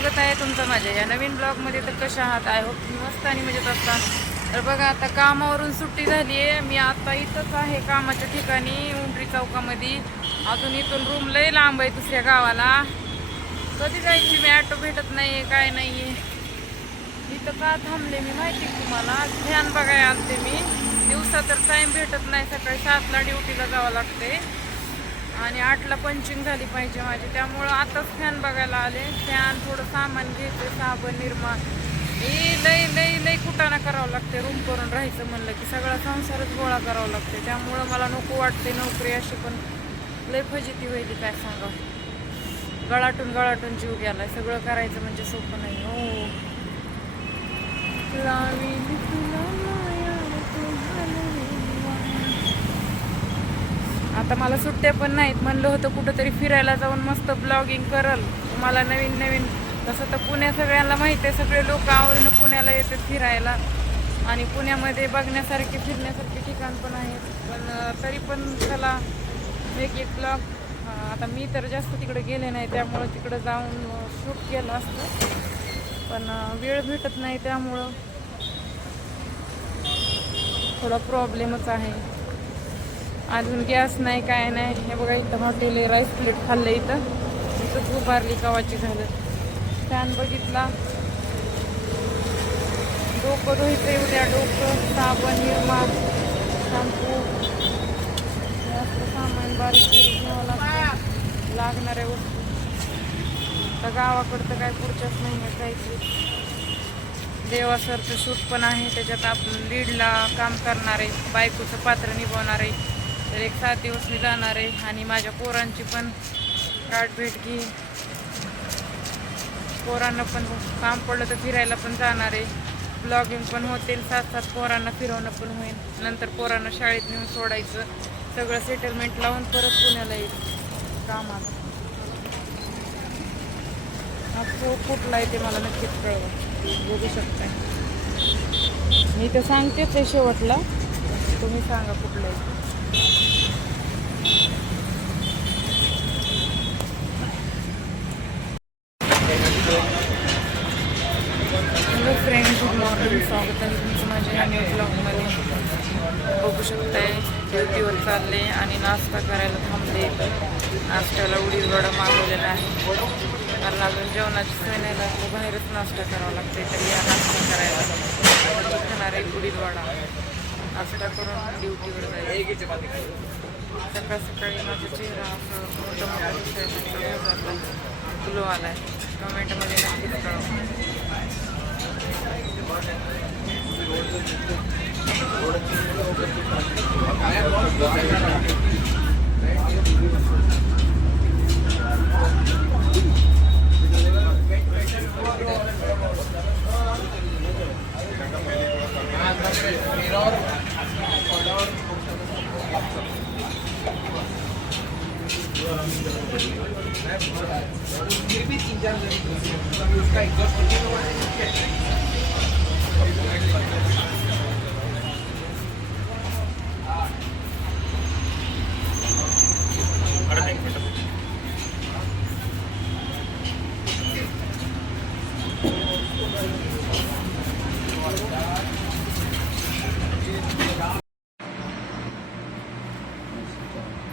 स्वागत आहे तुमचं माझ्या या नवीन ब्लॉगमध्ये. तर कशा आहात? आय होप तुम्ही मस्त आणि मजेत असतात. तर बघा आता कामावरून सुट्टी झाली आहे. मी आता इथंच आहे कामाच्या ठिकाणी उंडरी चौकामध्ये. अजून इथून रूम लय लांब आहे दुसऱ्या गावाला. कधी जायची मी ऑटो भेटत नाही आहे काय नाही आहे इथं का थांबले मी माहिती आहे तुम्हाला? ध्यान बघाय आणते मी. दिवसा तर टाईम भेटत नाही सकाळी सातला ड्युटीला जावं लागते. आणि आठला पंचिंग झाली पाहिजे माझी. त्यामुळं आताच फॅन बघायला आले. फॅन थोडं सामान घ्यायचं साबण निर्मा ही लई लई लई कुटाणा करावं लागते रूम करून राहायचं म्हणलं की सगळा संसारच गोळा करावा लागते त्यामुळं मला नको वाटते नोकरी अशी पण लई फजिती व्हायली काय सांगा गळाटून गळाटून जीव गेला सगळं करायचं म्हणजे सोपं नाही. हो लावीन तुला माया तुम्हाला आता मला सुट्ट्या पण नाहीत. म्हणलं होतं कुठंतरी फिरायला जाऊन मस्त ब्लॉगिंग करल. मला नवीन नवीन. तसं तर पुण्या सगळ्यांना माहिती आहे. सगळे लोक आवडीनं पुण्याला येतात फिरायला. आणि पुण्यामध्ये बघण्यासारखे फिरण्यासारखे ठिकाण पण आहेत. पण तरी पण चला एक एक ब्लॉग आता मी तर जास्त तिकडे गेले नाही. त्यामुळं तिकडं जाऊन शूट केलं असतं. पण वेळ भेटत नाही त्यामुळं. थोडा प्रॉब्लेमच आहे. अजून गॅस नाही काय नाही. हे बघा इथं हॉटेल राईस प्लेट खाल्लं इथं. इथंच उभारली गावाची झालं. फॅन बघितला. डोकं धुईचं उद्या डोकं साबण निर्मा शॅम्पू जास्त सामान बारीक करून घ्यावं लागणाऱ्या वस्तू. तर गावाकडं काय पुढच्याच महिन्यात जायची. देवा सरचं शूट पण आहे. त्याच्यात आपण लीडला काम करणार आहे. बायकोचं पात्र निभावणारे आहे. तर एक सात दिवस मी जाणार आहे आणि माझ्या पोरांची पण काट भेट घे. पोरांना पण काम पडलं तर फिरायला पण जाणार आहे. ब्लॉगिंग पण होते सात सात पोरांना फिरवणं पण होईल. नंतर पोरांना शाळेत नेऊन सोडायचं. सगळं सेटलमेंट लावून परत पुण्याला येईल. कामाला. हा तो कुठला आहे ते मला नक्कीच कळवा बघू शकताय. मी तर सांगतेच आहे शेवटला. तुम्ही सांगा कुठला आहे. हॅलो फ्रेंड गुड मॉर्निंग स्वागत आहे तुमचं माझ्या या न्यू ब्लॉगमध्ये बघू शकताय ड्युटीवर चालले आणि नाश्ता करायला थांबले. नाश्त्याला उडीद वडा मागवलेला आहे. कारण अजून जेवणाची सोय नाही लागली. बाहेरच नाश्ता करावा लागते तरी या नाश्ता करायला. खाणार आहे उडीद वडा. नाश्ता करून ड्युटीवर जायचं. सकाळ सकाळी माझा चेहरा असं मोठं मोठं दिसायला जातो ग्लो आलाय नक्कीच कळवा.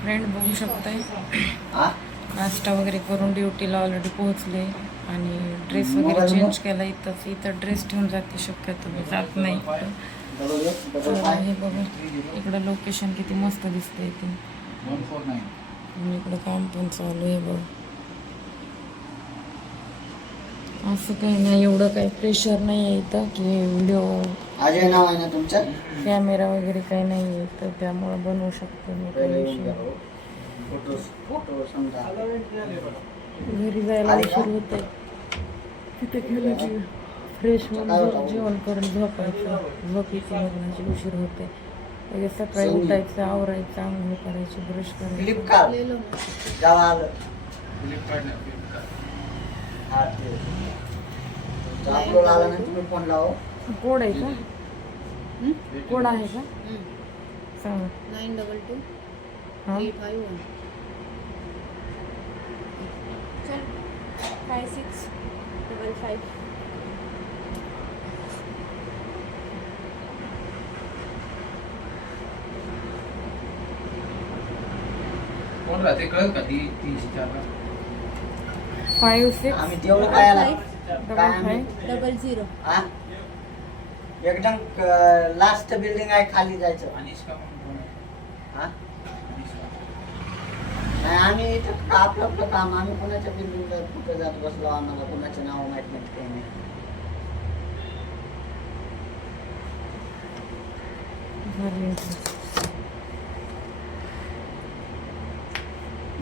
फ्रेंड बघू शकताय. नाश्ता वगैरे करून ड्युटीला ऑलरेडी पोहोचले आणि ड्रेस वगैरे चेंज केला. इथंच इथं ड्रेस ठेवून जाते. शक्यतो मी जात नाही इकडं. तर हे बघा. इकडं लोकेशन किती मस्त दिसतंय ते. आणि इकडं काम पण चालू आहे बघ. असं काही नाही एवढं काही प्रेशर नाही आहे इथं की व्हिडिओ अजय नाव आहे ना तुमचं? कॅमेरा वगैरे काही नाही आहे तर त्यामुळं बनवू शकतो मी काही विषय घरी जायला उशीर होते तिथे गेलं की फ्रेश होऊन जेवण करून झोपायचं. झोप येते लग्नाची उशीर होते. लगेच सकाळी उठायचं आवरायचं आंघोळ करायची ब्रश करायचं. कोड आहे का? कोड आहे का? सांगा. नाईन डबल टू हां? Eight five one. Five six double five कोण राहते? कळत का ती तीनशे चार फाईव्ह सिक्स आम्ही जेवढं काय आला डबल काय आम्ही? फाईव्ह डबल झिरो हा? एकदम लास्ट बिल्डिंग आहे खाली जायचं. अनिष्का म्हणून कोण आहे? हा? अनिष्का. नाही आम्ही इथं का- आपलं आपलं काम आम्ही कोणाच्या बिल्डिंगला कुठं जात बसलो आम्हाला कोणाचं नाव माहीत नाही काही नाही.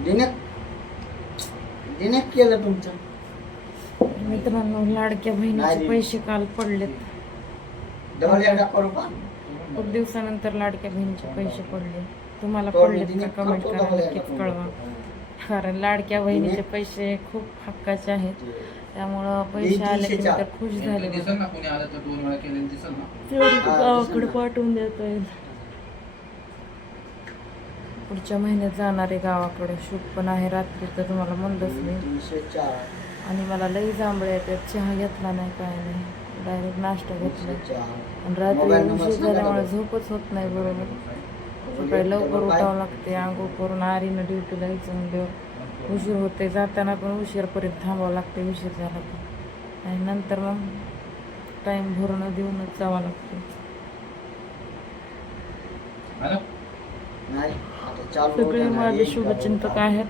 दिनक दिनक केलं तुमचं मित्रांनो लाडक्या बहिणीचे. पैसे काल पडलेत डबल एकदा करू का खूप दिवसानंतर लाडक्या बहिणीचे पैसे पडले. तुम्हाला तो पडलेत दिनक का? कमेंट करा नक्कीच करू. कळवा. कारण लाडक्या बहिणीचे पैसे खूप हक्काचे आहेत. त्यामुळं पैसे आले की तर खुश झाले दिसल बघा. ना कोणी आलं तर दोन वेळा केलेलं दिसल ना. तेवढी गावाकडे. पाठवून देता येईल पुढच्या महिन्यात जाणार आहे गावाकडे शूट पण आहे. रात्री तर तुम्हाला म्हणलंच नाही. आणि मला लई जांभळे येतात चहा घेतला नाही काय नाही. डायरेक्ट नाश्ता घेतला. आणि रात्री उशीर झाल्यामुळे. झोपच होत नाही बरोबर. सकाळी लवकर उठावं लागते आंघोळ करून आरीनं ड्युटीला यायचं म्हणजे उशीर होते जाताना पण उशीरपर्यंत थांबावं लागते उशीर झाला तर. आणि नंतर मग टाईम भरून देऊनच जावं लागते. आलं? नाही आता चालू सगळे माझे शुभचिंतक. आहेत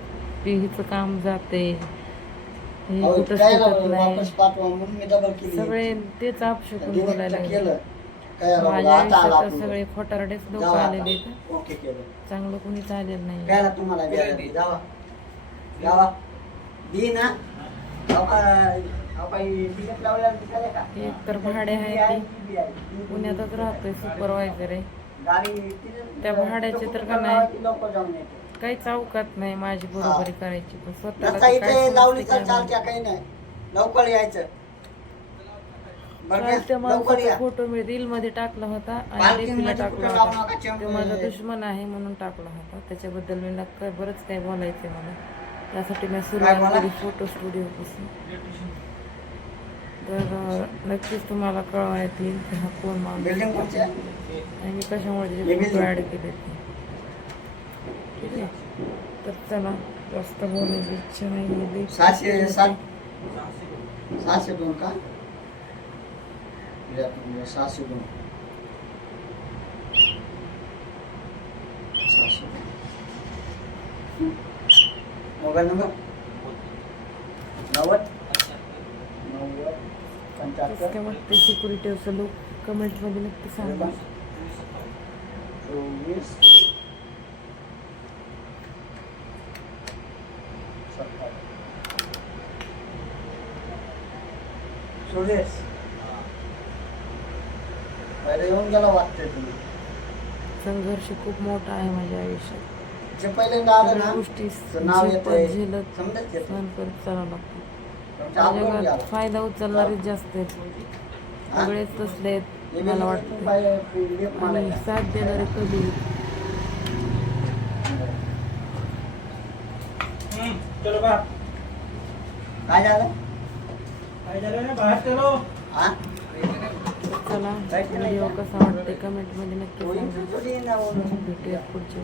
ते हिचं काम जाते. हे अहो, कुठंच काय टिकत झालं? नाही वापस पाठवा म्हणून मी डबल केली सगळे तेच आपशकून बोलायला लागले. केलं काय झालं माझ्या बघा, आता आला आयुष्यात आपण. सगळे खोटारडेच लोक. आलेले आहेत ओके केलं चांगलं कोणी चालेल नाही काय तुम्हाला द्यायला? जावा जावा दी ना अहो, काय- अहो, काही तिकीट लावल्याला दिसायला का? एक तर भाडे आहे ती आहे. पुण्यातच राहतोय सुपरवायझर आहे गाडी तिने- त्या भाड्याचे तर का नाही? लावायची, लवकर जाऊन येते काही चौकात नाही माझी बरोबरी करायची पण स्वतःला इथे लावली तर चालत्या काही नाही. लवकर यायचं. त्या माणसाचा फोटो मी रील मध्ये टाकला होता आणि टाकला होता. तो माझा दुश्मन आहे म्हणून टाकला होता. त्याच्याबद्दल मी नक्की बरंच काही बोलायचंय मला. त्यासाठी मी सुरुवात? केली फोटो स्टुडिओ पासून. तर नक्कीच तुम्हाला कळवा येतील की हा कोण माणूस? आणि मी कशामुळे त्याचे फोटो? ऍड केले ठीक आहे तर चला जास्त बोलायची इच्छा नाही सहाशे सात सहाशे दोन का सहाशे दोन मोबाईल नंबर नव्वद नव्वद पंच्याहत्तर वाटतं सिक्युरिटी असं लोक कमेंटमध्ये नक्की सांगा चोवीस सुरेश पहिले येऊन गेला वाटतंय तुम्ही संघर्ष खूप मोठा आहे माझ्या आयुष्यात. जे आलं सगळ्या ना गोष्टी नाव झेपत झेलत समजत येतं. सहन करत चालावं लागतं. तुमच्या अगोदर माझ्या गेला. घरात फायदा उचलणारेच जास्त आहेत? सगळेच तसले आहेत मला वाटतं आणि. साथ देणारे कधी काय झालं? चला. व्हिडिओ कसा वाटते कमेंटमध्ये नक्की सांगा. भेटूया पुढच्या